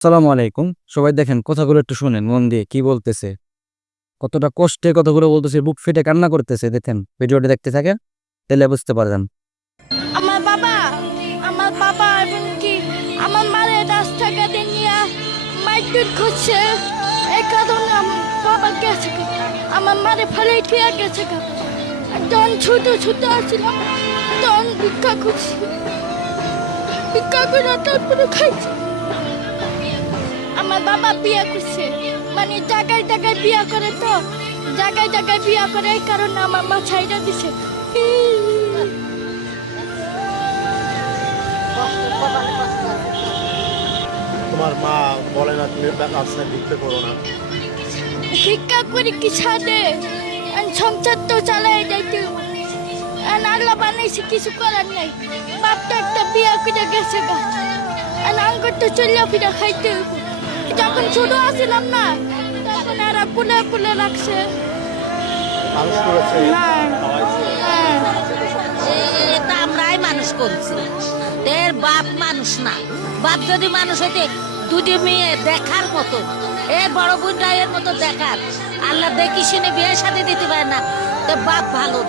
আসসালামু আলাইকুম। সবাই দেখেন কথাগুলো একটু শুনেন মন দিয়ে কি বলতেছে। কতটা কষ্টে কথাগুলো বলতেছে, বুক ফেটে কান্না করতেছে। দেখেন ভিডিওটা দেখতে থাকেন, তাহলে বুঝতে পারবেন। আমার বাবা আমার বাবা এবং কি আমার মায়ের রাস্তাঘাটে নিয়ে মারপিট করছে। এই কারণে আমার বাবা গেছে গা। আমার মারে ফেলে ঠিক গেছে গা। তখন ছোট ছোট আসছিলাম, তখন ভিক্ষা করছি, ভিক্ষা করে তারপরে খাইছি। আমার বাবা বিয়ে করছে, মানে জায়গায় জায়গায় বিয়ে করে, তো জায়গায় জায়গায় বিয়ে করে, এই কারণে আমার মা ছাইড়া দিছে। তোমার মা বলে না তুমি রাস্তায় ভিক্ষা করো না? ভিক্ষা করে কি ছাদে সংসার তো চালাই যাইতে, আল্লাহ বানাইছে, কিছু করার নাই। বাপটা একটা বিয়ে করে গেছে গা, আঙ্গর তো চলিয়া ফিরা খাইতে হইব। যখন ছোট আসিলাম না, তখন এরা কুলে কুলে রাখছে। মানুষ করেছে, হ্যাঁ, খাওয়াইছে। হ্যাঁ। এটা আমরাই মানুষ করছি। এর বাপ মানুষ না। বাপ যদি মানুষ হইতে দুটি মেয়ে দেখার মতো, এর বড় বোনটা এর মতো দেখার, আল্লাহ দেখি শুনে বিয়ে শাদী দিতে পারে না, তো বাপ ভালো।